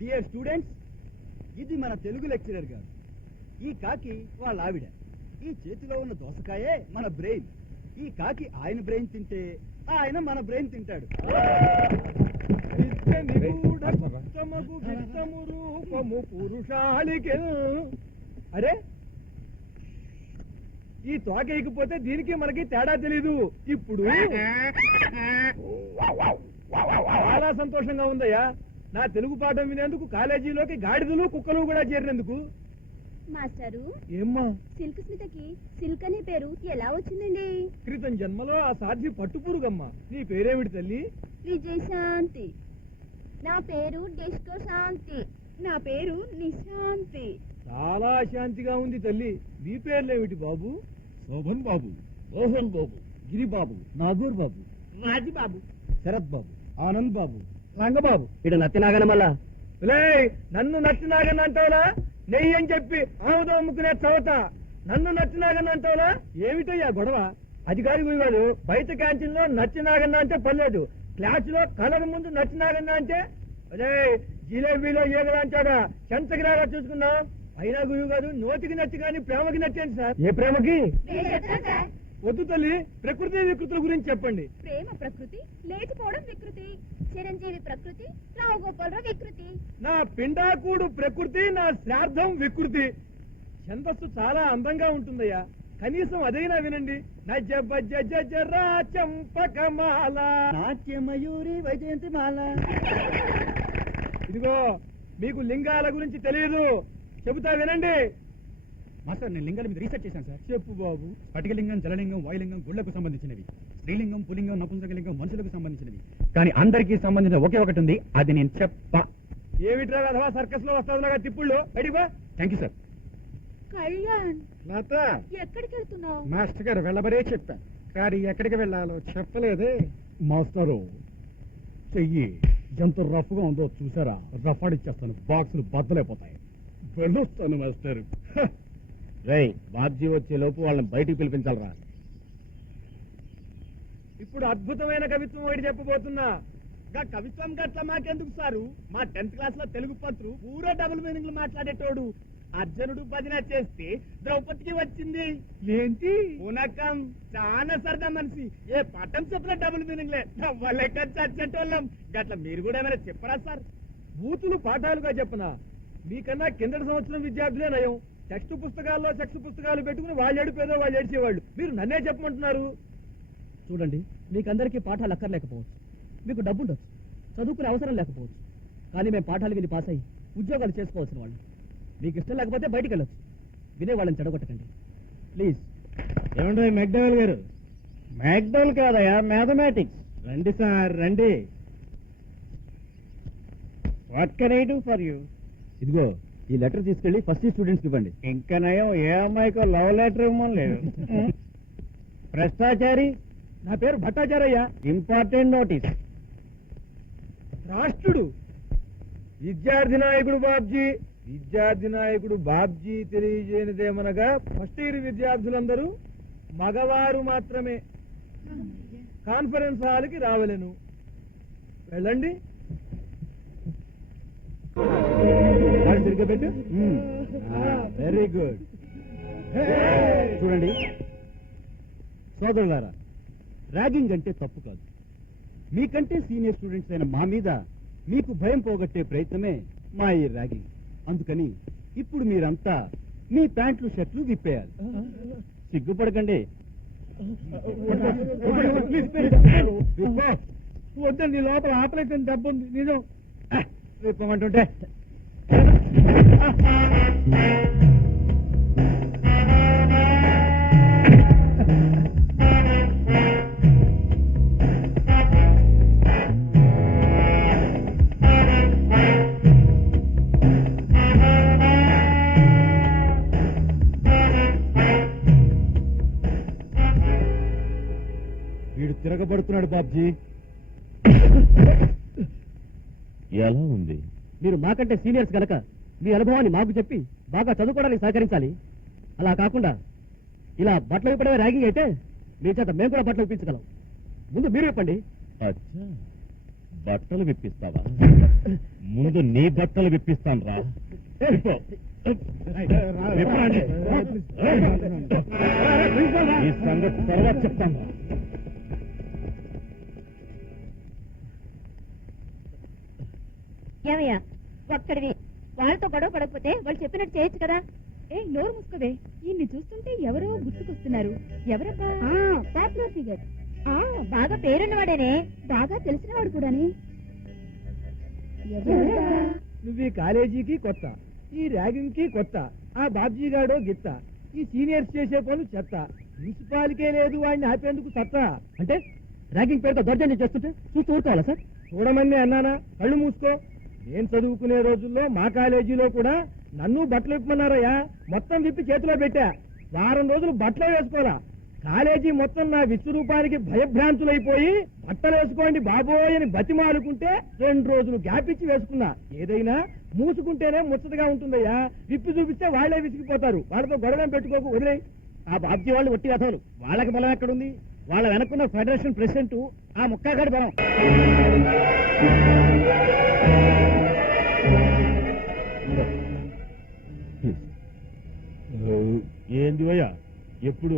Dear students, ఇది మన Telugu lecturer గారు. ఈ కాకి వాళ్ళ ఆవిడ. ఈ చేతిలో ఉన్న దోసకాయే మన బ్రెయిన్. ఈ కాకి ఆయన బ్రెయిన్ తింటే ఆయన మన బ్రెయిన్ తింటాడు. అరే, ఈ తోక ఎగిపోతే దీనికి మనకి తేడా తెలీదు. ఇప్పుడు చాలా సంతోషంగా ఉందయ్యా నా తెలుగు పాఠం వినేందుకు. కాలేజీలోకి గాడిదలు కుక్కలు కూడా చేరినందుకు. మాస్టరు, ఏమ్మా? సిల్క్ స్మితకి సిల్క్ అనే పేరు ఎలా వచ్చిందండి? క్రితం జన్మలో ఆ సాధ్వి పట్టుపురుగమ్మా. నీ పేరేమిటి తల్లి? విజయశాంతి. నా పేరు డిస్కో శాంతి. నా పేరు నిశాంతి. చాలా శాంతిగా ఉంది తల్లి. నీ పేర్లేమిటి బాబు? శోభన్ బాబు, మోహన్ బాబు, గిరిబాబు, నాగూర్ బాబు, రాజుబాబు, శరత్ బాబు, ఆనంద్ బాబు, రంగబాబు. ఇటు నత్తినాగన మళ్ళా నన్ను నచ్చినాగని అంటావులా? నెయ్యి అని చెప్పి ఆముదం అమ్ముకునే చవత నన్ను నచ్చినాగని అంటావులా? ఏమిటయ్యా గొడవ? అధికారి కాదు. బయట క్యాంటీన్ లో నచ్చినాగన్న అంటే పర్లేదు, క్లాస్ లో కలర్ ముందు నచ్చినాగన్న అంటే అదే జిలేబీలో ఏగలా అంటాడా? చెంచగిరాగా చూసుకున్నాం. అయినా గురువు కాదు, నోటికి నచ్చి కానీ ప్రేమకి నచ్చాను సార్. ఏ ప్రేమకి? వద్దు తల్లి, ప్రకృతి వికృతుల గురించి చెప్పండి. ప్రేమ ప్రకృతి, లేచిపోవడం వికృతి. చిరంజీవి ప్రకృతి, రావు గోపాలరావు వికృతి. నా పిండాకుడు ప్రకృతి, నా శ్రాద్ధం వికృతి. ఛందస్సు చాలా అందంగా ఉంటుందయ్యా, కనీసం అదైనా వినండి. నజరా చంపకమాల, నాట్యమయూరి వైజయంతి మాల. ఇదిగో, మీకు లింగాల గురించి తెలియదు, చెబుతా వినండి. మాస్టర్, నేను లింగాల మీద రీసెర్చ్ చేశాను సార్. చెప్పు బాబు. స్ఫటికలింగం, జలలింగం, వాయులింగం గుళ్లకు సంబంధించినవి. స్త్రీలింగం, పులింగం, నపుంసకలింగం మనుషులకు సంబంధించినవి. కానీ అందరికీ సంబంధించిన ఒకే ఒకటి ఉంది, అది నేను చెప్పా. ఏమిట్రా అథవా సర్కస్ లో వస్తాదులాగా తిప్పుళ్ళు? బయటికి. Thank you sir. Kalyan, Latha, ఎక్కడికి వెళ్తున్నావు? మాస్టర్ గారు వెళ్ళబరే చెప్పాను, కానీ ఎక్కడికి వెళ్ళాలో చెప్పలేదే. మాస్టరు, చెయ్యి ఎంత రఫ్ గా ఉందో చూసారా? రఫాడిచ్చేస్తాను, బాక్సులు బద్దలైపోతాయి. వెళ్ళొస్తాను మాస్టర్. రై, బాబ్జీ వచ్చే లోపు వాళ్ళని బయటికి పిలిపించాలరా. ఇప్పుడు అద్భుతమైన కవిత్వం ఒకటి చెప్పబోతున్నా. కవిత్వం గట్ల మాకెందుకు సారు? మా 10th క్లాస్ లో తెలుగు పత్రు పూరా డబుల్ మీనింగ్లు మాట్లాడేటోడు. అర్జునుడు భజన చేస్తే ద్రౌపదికి వచ్చింది. ఏంటి పూనకం? చాలా సరదా మనిషి. ఏ పట్టం చెప్పిన డబుల్ మీనింగ్లే. లెక్క చచ్చేటోళ్ళం. గట్ల మీరు కూడా ఏమైనా చెప్పరా సార్? బూతులు పాఠాలుగా చెప్పనా? మీకన్నా కిందటి సంవత్సరం విద్యార్థులే నయం. టెక్స్ట్ పుస్తకాల్లో సెక్స్ పుస్తకాలు పెట్టుకుని వాళ్ళు ఏడిపోయేదో వాళ్ళు ఏడ్చేవాళ్ళు. మీరు నన్నే చెప్పమంటున్నారు. చూడండి, మీకందరికీ పాఠాలు అక్కర్లేకపోవచ్చు, మీకు డబ్బుండొచ్చు, చదువుకునే అవసరం లేకపోవచ్చు. కానీ మేము పాఠాలు విని పాస్ అయ్యి ఉద్యోగాలు చేసుకోవాల్సిన వాళ్ళు. మీకు ఇష్టం లేకపోతే బయటికి వెళ్ళొచ్చు. వినేవాళ్ళని చెడగొట్టకండి ప్లీజ్. ఏమంటారు మెక్డవెల్ గారు? మెక్డవెల్ కాదయా, మ్యాథమెటిక్స్. రండి సార్, రండి. What can I do for you? ఇదిగో, ఈ లెటర్ తీసుకెళ్లి ఫస్ట్ స్టూడెంట్స్ ఇవ్వండి. ఇంకా నయం, ఏ అమ్మాయికో లవ్ లెటర్ ఇవ్వమని లేదు. భ్రష్టాచారి. నా పేరు భట్టాచారయ్య. Important notice. రాష్ట్రుడు, విద్యార్థి నాయకుడు బాబ్జీ. విద్యార్థి నాయకుడు బాబ్జీ తెలియజేయనిదేమనగా ఫస్ట్ ఇయర్ విద్యార్థులందరూ మగవారు మాత్రమే కాన్ఫరెన్స్ హాల్కి రావలేను. వెళ్ళండి. తిరగబెట్టు. Very good. చూడండి సోదరులారా, ర్యాగింగ్ అంటే తప్పు కాదు. మీకంటే సీనియర్ స్టూడెంట్స్ అయిన మా మీద మీకు భయం పోగొట్టే ప్రయత్నమే మా ఈ ర్యాగింగ్. అందుకని ఇప్పుడు మీరంతా మీ ప్యాంట్లు షర్ట్లు విప్పేయాలి. సిగ్గుపడకండి. వద్దండి, లోపల ఆపరేషన్ డబ్బు ఉంది. నిజం విప్పమంటుంటే వీడు తిరగబడుతున్నాడు బాబ్జీ. ఎలా ఉంది? మీరు మాకంటే సీనియర్స్ కనుక మీ అనుభవాన్ని మాకు చెప్పి బాగా చదువుకోవడానికి సహకరించాలి. అలా కాకుండా ఇలా బట్టలు విప్పడమే ర్యాగింగ్ అయితే మీ చేత మేము కూడా బట్టలు విప్పించగలం. ముందు మీరు విప్పండి. బట్టలు విప్పిస్తావా? ముందు నీ బట్టలు విప్పిస్తాను రా. ఈ సంగతి తర్వాత చెప్తాను. ఏమయ్యా ఒక్కడివి వాళ్ళతో గొడవ పడకపోతే వాళ్ళు చెప్పినట్టు చేయొచ్చు కదా. ఏ నోరు మూసుకోవే, ఈయన్ని చూస్తుంటే ఎవరో గుర్తుకొస్తున్నారు. ఎవరబ్బా? Popular figure. బాగా పేరున్నవాడేనే, బాగా తెలిసినవాడు కూడాని. నువ్వు ఈ కాలేజీకి కొత్త, ఈ ర్యాగింగ్ కి కొత్త, ఆ బాబ్జీ గాడో గిత్త, ఈ సీనియర్స్ చేసే పనులు చెత్త, ప్రిన్సిపాల్కే లేదు వాడిని ఆపేందుకు సత్తా. అంటే ర్యాగింగ్ పేరుతో దౌర్జన్యం చేస్తుంటే చూస్తూ ఊరుకోవాలా సార్? చూడమని అన్నానా? కళ్ళు మూసుకో. నేను చదువుకునే రోజుల్లో మా కాలేజీలో కూడా నన్ను బట్టలు విప్పమన్నారయ్యా. మొత్తం విప్పి చేతిలో పెట్టా. వారం రోజులు బట్టలు వేసుకోవాలా. కాలేజీ మొత్తం నా విశ్వరూపానికి భయభ్రాంతులైపోయి బట్టలు వేసుకోండి బాబోయ్ అని బతిమాలుకుంటే 2 రోజులు గ్యాప్ ఇచ్చి వేసుకున్నా. ఏదైనా మూసుకుంటేనే ముచ్చటగా ఉంటుందయ్యా. విప్పి చూపిస్తే వాళ్లే విసిగిపోతారు. వాళ్ళతో గొడవ పెట్టుకోకు, వదిలే. ఆ బాబ్జీ వాళ్ళు ఒట్టి కథలు, వాళ్ళకి బలం ఎక్కడుంది? వాళ్ళ వెనక్కున్న ఫెడరేషన్ ప్రెసిడెంట్ ఆ ముక్కాగాడి బలం. ఏంది అయ్యా ఎప్పుడు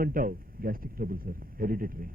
అంటావు? Gastric trouble sir, hereditary.